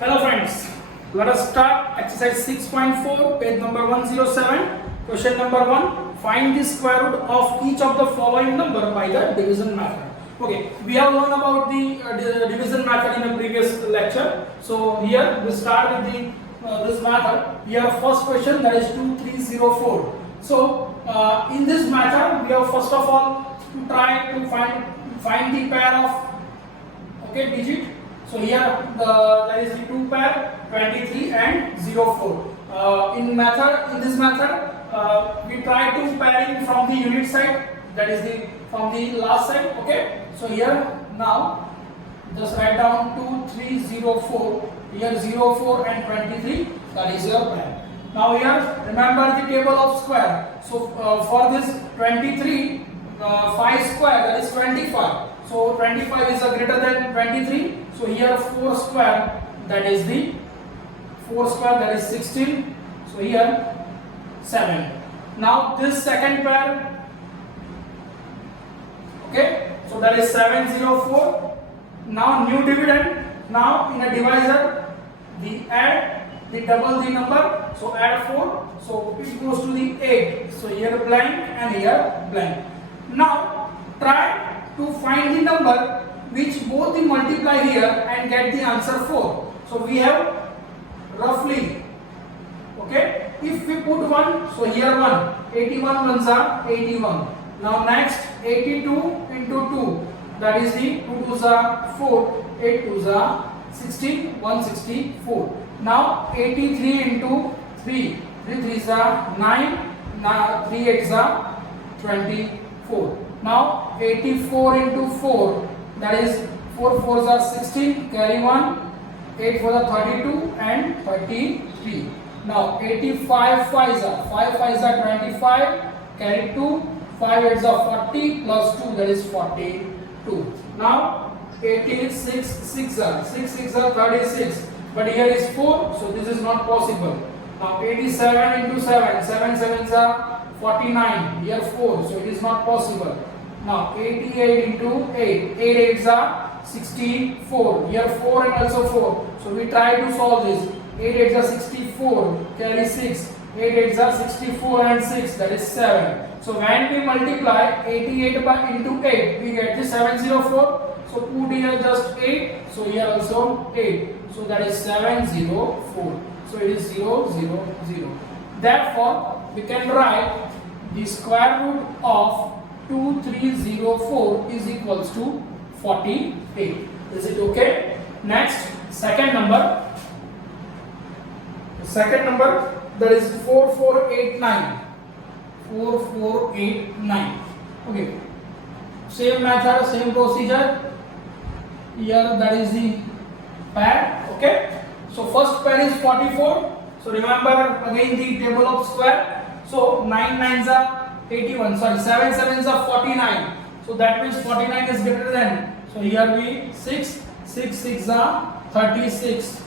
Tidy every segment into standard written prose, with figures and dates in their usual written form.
Hello friends, let us start exercise 6.4, page number 107. Question number 1, find the square root of each of the following number by the division method. Okay, we have learned about the division method in the previous lecture. So here we start with the this method. Here first question, that is 2304. So in this method we have first of all to try to find the pair of digit. So here there is the two pair 23 and 04. In this method we try to pairing from the unit side, that is from the last side. Okay, so here now just write down 2304. Here 04 and 23, that is your pair. Now here remember the table of square. So for this 23 5 square, that is 25. So 25 is greater than 23. So here 4 square, that is 16. So here 7. Now this second pair, okay, so that is 704. Now new dividend. Now in a divisor we add the double the number, so add 4, so it goes to the 8. So here blank and here blank. Now try to find the number which both the multiply here and get the answer 4. So we have roughly, okay, if we put 1, so here 1, 81 ones are 81. Now next 82 into 2, that is the 2 2s are 4, 8 2s are 16, 164. Now 83 into 3, 3 3s are 9, 3 8s are 24. Now 84 into 4, that is 4 4s are 16, carry 1, 8 4s are 32 and 33. Now 85 5s are 25, carry 2, 5 8s are 40 plus 2, that is 42. Now 86 6 are 36, but here is 4, so this is not possible. Now 87 into 7, 7 7s are 49, here 4, so it is not possible. Now 88 into 8, 8 8s are 64, here 4 and also 4, so we try to solve this. 8 8s are 64, carry 6, 8 8s are 64 and 6, that is 7. So when we multiply 88 into 8, we get the 704. So put here just 8, so here also 8, so that is 704. So it is 0 0 0. Therefore we can write the square root of 2304 is equals to 48. Is it okay? Next, second number. The second number, that is 4489. 4489. Okay. Same method, same procedure. Here that is the pair. Okay. So first pair is 44. So remember again the table of square. So 9 9s are 81. Sorry, 7 7s are 49. So that means 49 is greater than. So here we 6 6 are 36.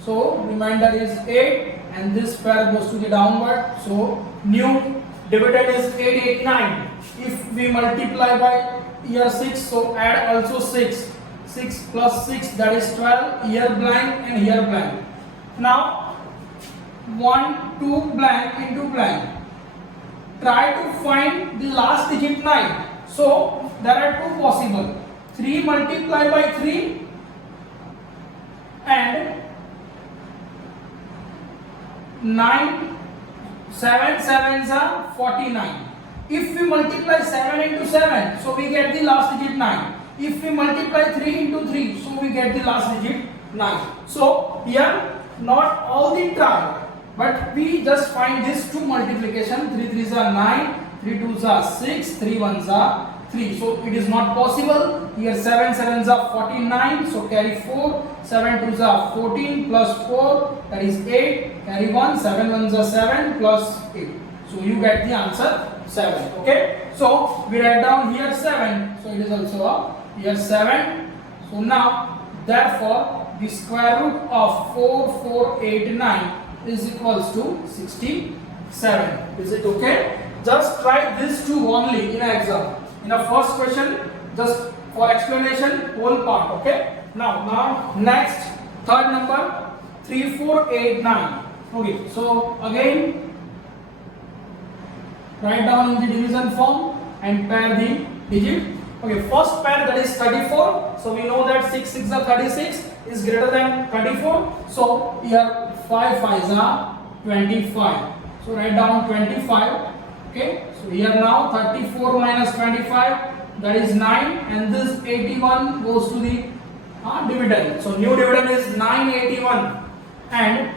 So remainder is 8 and this pair goes to the downward. So new dividend is 889. If we multiply by here 6, so add also 6. 6 plus 6, that is 12. Here blank and here blank. Now 1 2 blank into blank. Try to find the last digit 9. So there are two possible. 3 multiplied by 3 and 9 7 7s are 49. If we multiply 7 into 7, so we get the last digit 9. If we multiply 3 into 3, so we get the last digit 9. So here not all the try, but we just find this two multiplication. 3 3s are 9, 3 2s are 6, 3 1s are 3. So it is not possible. Here 7 7s are 49, so carry 4. 7 2s are 14 plus 4, that is 8. Carry 1, 7 1s are 7 plus 8. So you get the answer 7. Okay. So we write down here 7. So it is also here 7. So now therefore the square root of 4489 is equals to 67. Is it okay? Just try this two only in an exam. In a first question, just for explanation, whole part. Okay. Now next third number 3, 4, 8, 9. Okay, so again write down in the division form and pair the digit. Okay, first pair, that is 34. So we know that 6 6 are 36 is greater than 34. So here 5 5s are 25. So write down 25. Okay, so here now 34 minus 25, that is 9, and this 81 goes to the dividend. So new dividend is 981, and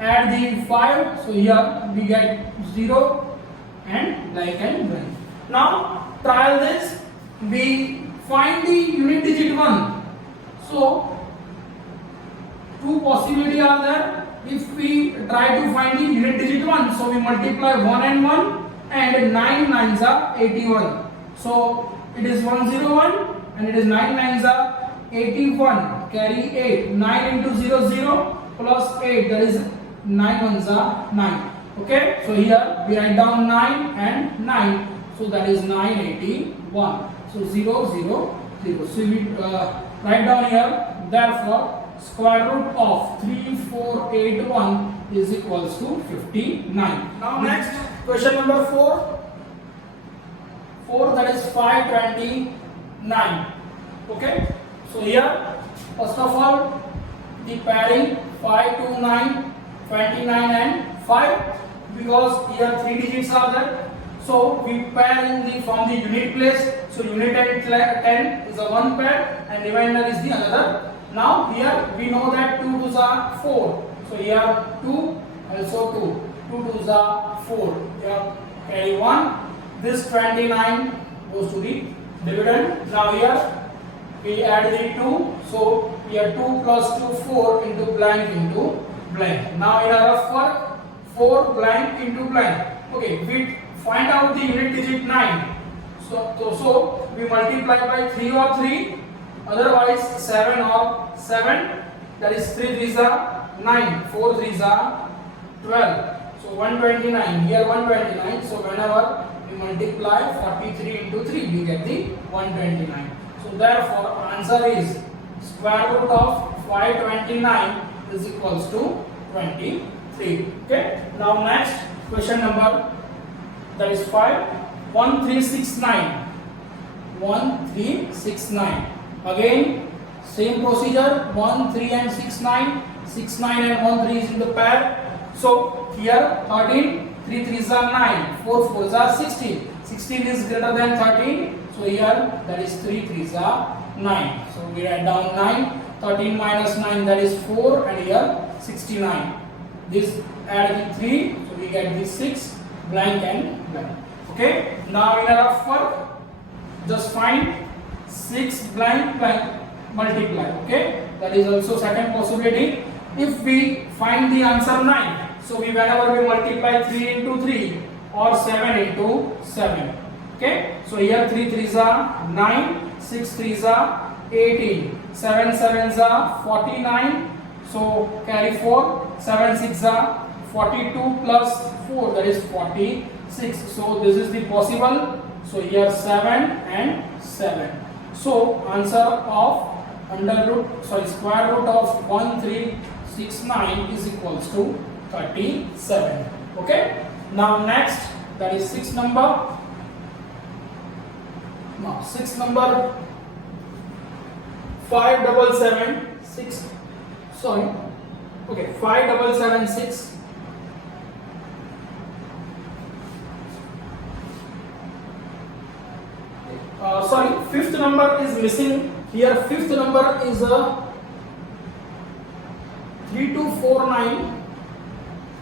add the 5. So here we get 0 and blank and blank. Now trial this. We find the unit digit 1. So two possibilities are there. If we try to find the unit digit 1, so we multiply 1 and 1, and 9 9s are 81. So it is 101, and it is 9 9s are 81. Carry 8. 9 into 0 0 plus 8, that is 9 1s are 9. Okay, so here we write down 9 and 9. So that is 981. So 0 0 0. So we write down here, therefore square root of 3481 is equals to 59. Now next question number 4. 4, that is 529. Okay, so here first of all the pairing 5 2 9, 29 and 5, because here 3 digits are there. So we pair in the from the unit place. So unit and 10 is a one pair, and remainder is the another. Now here we know that 2 2s are 4. So here 2, also 2. 2 2s are 4. Here carry 1. This 29 goes to the dividend. Now here we add the 2. So here 2 plus 2, 4 into blank into blank. Now in a rough work, 4 blank into blank. Okay, we find out the unit digit 9. So we multiply by 3 or 3, otherwise 7 or 7. That is 3 3s are 9, 4 3s are 12. So 129. Here 129. So whenever we multiply 43 into 3, we get the 129. So therefore answer is square root of 529 is equals to 23. Okay. Now next question number, that is 1369. 1369. Again same procedure, 1 3 and 6 9. 6 9 and 1 3 is in the pair. So here 13, 3 3s are 9, 4 4s are 16. 16 is greater than 13. So here that is 3 3s are 9. So we write down 9. 13 minus 9, that is 4, and here 69. This add the 3, so we get this 6, blank and blank. Okay. Now in a rough work, just find 6 blank blank, multiply. Okay. That is also second possibility. If we find the answer 9, so whenever we multiply 3 into 3 or 7 into 7. Okay. So here 3 3s are 9, 6 3s are 18, 7 7s are 49. So carry 4, 7 6 are 42 plus 4, that is 46. So this is the possible. So here 7 and 7. So answer of square root of 1369 is equals to 37. Okay. Now next, that is 6 number. Now 6 number 5776. Sorry. Okay, 5776. Sorry, fifth number is missing. Here fifth number is a 3249,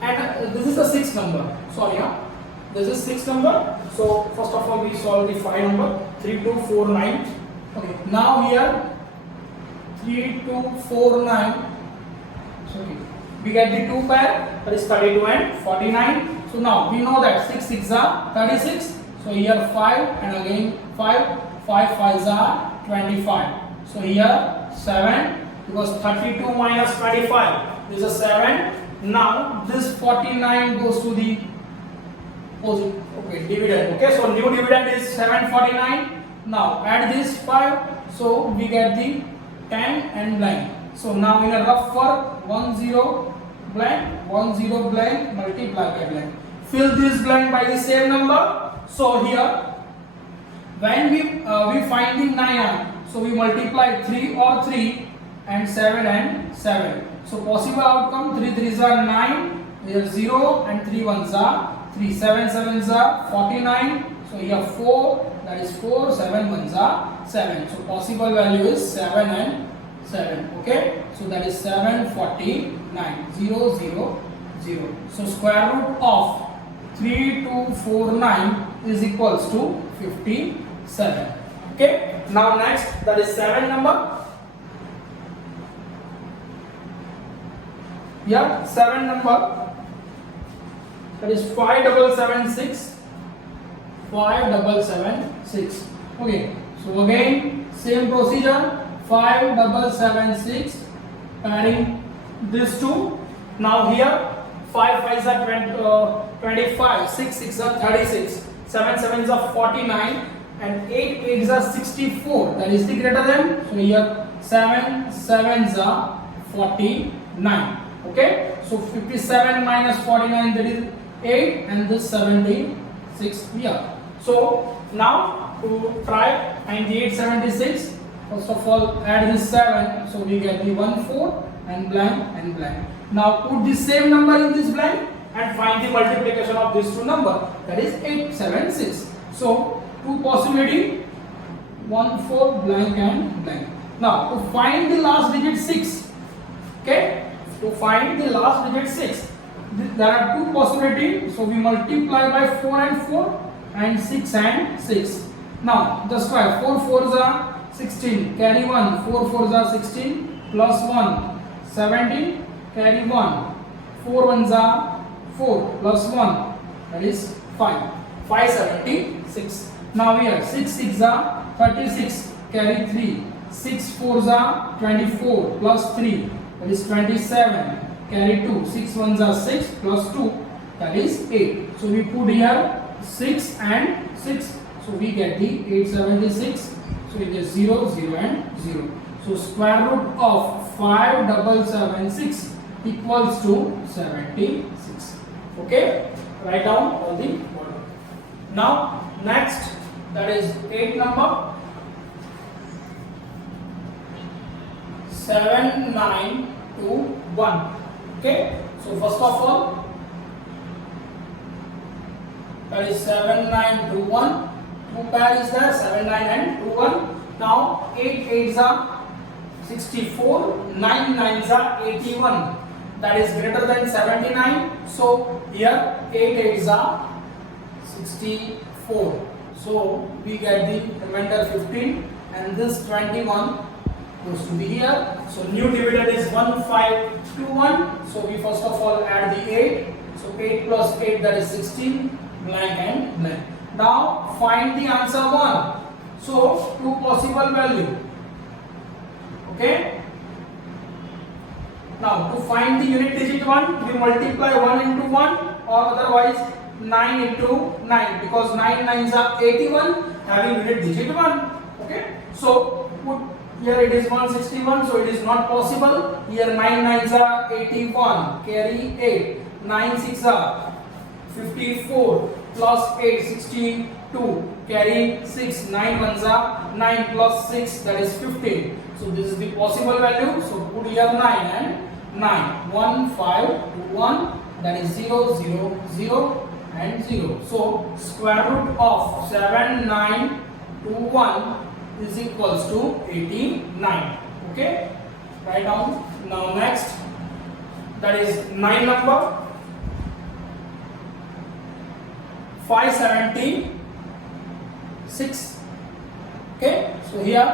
and this is a 6 number. Sorry, this is 6 number. So first of all we solve the 5 number, 3249. Okay, now here 3249. Okay, we get the 2 pair, that is 32 and 49. So now we know that 6 6 are 36. So here 5 and again 5, 5 5s are 25. So here 7, because 32 minus 25 is a 7. Now this 49 goes to the dividend. Okay, so new dividend is 749. Now add this 5, so we get the 10 and blank. So now in a rough work, 1 0 blank, 1 0 blank, multiply by blank. Fill this blank by the same number. So here, when we find the 9, so we multiply 3 or 3 and 7. So possible outcome 3 3s are 9, here 0 and 3 1s are 3, 7 7s are 49. So here 4, that is 4, 7 1s are 7. So possible value is 7 and 7. Okay, so that is 749, 0 0 0. So square root of 3249 is equals to 57. Okay, now next, that is 7 number. Yeah, 7 number, that is 5776. 5776. Okay, so again same procedure, 5776, pairing these two. Now here 5 5s are 25, 6 6 are 36, 7 7s are 49 and 8 8s are 64. That is the greater than. So here 7 7s are 49. Okay, so 57 minus 49, that is 8, and this 76 here. So now to try find the 876, first of all add this 7, so we get the 1 4 and blank and blank. Now put the same number in this blank and find the multiplication of these two numbers, that is 876. So two possibility, 1 4 blank and blank. Now to find the last digit 6, okay, to find the last digit 6, there are two possibilities. So we multiply by 4 and 4 and 6 and 6. Now just try, 4 4s are 16, carry 1, 4 4s are 16, plus 1 17, carry 1, 4 1s are 4, plus 1, that is 5, 576. Now here 6 6 are 36, carry 3, 6 4s are 24, plus 3, that is 27, carry 2, 6 1s are 6, plus 2, that is 8. So we put here 6 and 6, so we get the 876. So it is 0 0 and 0. So square root of 5776 equals to 76. Okay, write down all the order. Now next, that is 8 number, 7921. Okay, so first of all, that is 7921. Two pair is there, 7 9 and 2 1. Now 8 8s are 64, 9 9s are 81. That is greater than 79. So here 8 8s are 64. So we get the remainder 15, and this 21 goes to be here. So new dividend is 1521. So we first of all add the 8. So 8 plus 8, that is 16, blank and blank. Now find the answer 1. So two possible value. Okay. Now to find the unit digit 1, we multiply 1 into 1, or otherwise 9 into 9, because 9 9s are 81, having unit digit 1. Okay. So put here, it is 161, so it is not possible. Here 9 9s are 81, carry 8, 9 6 are 54, plus 8 62, carry 6, 9 1s are 9, plus 6, that is 15. So this is the possible value. So put here 9 and 9, 1 5 2 1, that is 0 0 0 and 0. So square root of 7921 is equals to 89. Okay, write down. Now next, that is 9 number, 576. Okay, so here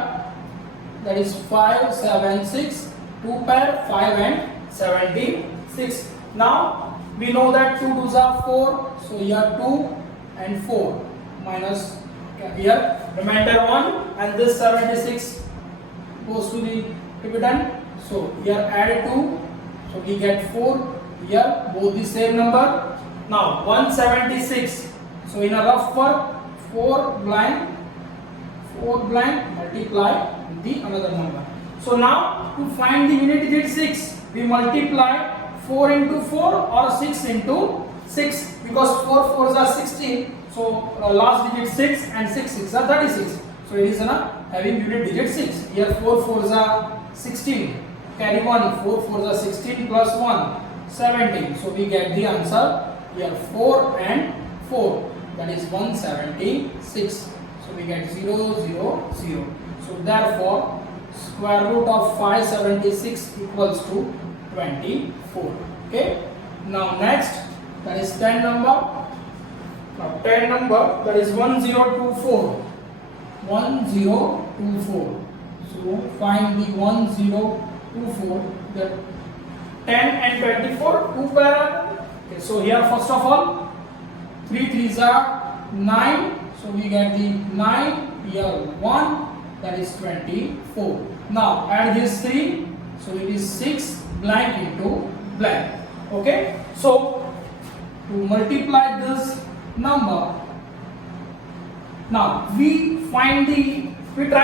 that is 576, 2 pair, 5 and 76. Now we know that 2 2s are 4, so here 2 and 4 minus here remainder 1, and this 76 goes to the dividend. So here add 2, so we get 4. Here both the same number. Now 176. So in a rough work, 4 blank multiply with the another number. So now to find the unit digit 6, we multiply 4 into 4 or 6 into 6, because 4 4s are 16, so last digit 6 and 6 6 are 36, so it is having unit digit 6. Here 4 4s are 16, carry 1, 4 4s are 16 plus 1 17, so we get the answer here 4 and 4, that is 176, so we get 0 0 0. So therefore square root of 576 equals to 24. Okay, now next, that is 10 number. Now 10 number, that is 1024. 1024. So find the 1024. The 10 and 24, 2 parallel. Okay, so here first of all, 3 3s are 9. So we get the 9, here 1, that is 24. Now add this 3, so it is 6 blank into blank. Okay, so to multiply this number, now we try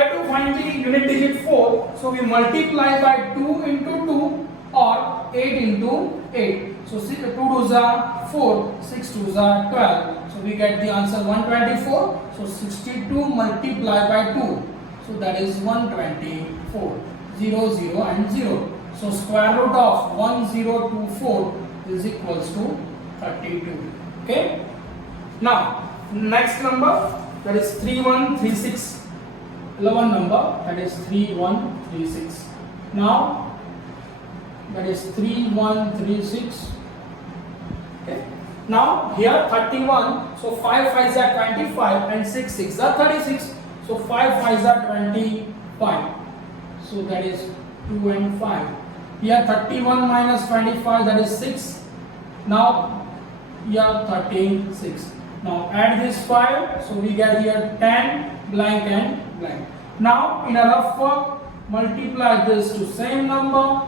to find the unit digit 4, so we multiply by 2 into 2 or 8 into 8. So 2 2s are 4, 6 2s are 12, so we get the answer 124. So 62 multiplied by 2, so that is 124. 0 0 and 0. So square root of 1024 is equals to 32. Okay. Now next number, that is 3136. 11 number, that is 3136. Now that is 3136. Okay. Now here 31. So 5 5s are 25 and 6 6 are 36. So 5 5s are 25. So that is 2 and 5. Here 31 minus 25, that is 6. Now here 13 6. Now add this 5, so we get here 10 blank and blank. Now in a rough work, multiply this to same number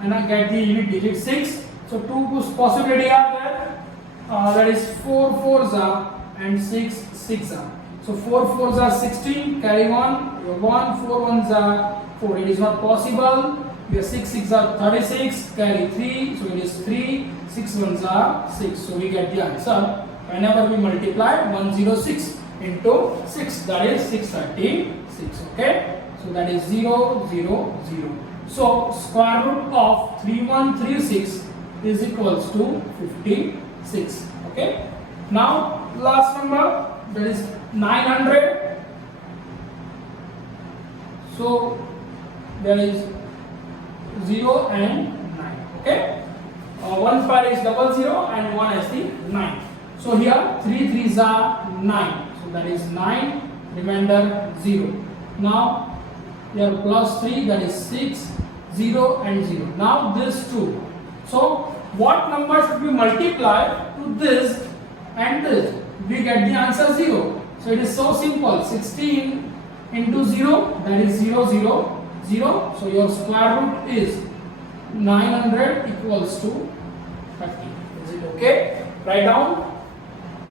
and I get the unit digit 6. So two possibility are there. That is 4 4s are and 6 6 are. So 4 4s are 16, carry 1, 1 4 1s are 4. It is not possible. Here 6 6 are 36, carry 3, so it is 3, 6 1s are 6. So we get the answer whenever we multiply 106 into 6, that is 636. Okay, so that is 0 0 0. So square root of 3136 is equals to 56. Okay, now last number, that is 900. So there is 0 and 9. Okay, one pair is 00 and one is the 9. So here 3 3s are 9. So that is 9, remainder 0. Now here plus 3, that is 6, 0 and 0. Now this 2. So what number should we multiply to this and this? We get the answer 0. So it is so simple. 16 into 0, that is 0 0 0. So your square root is 900 equals to 30. Is it okay? Write down.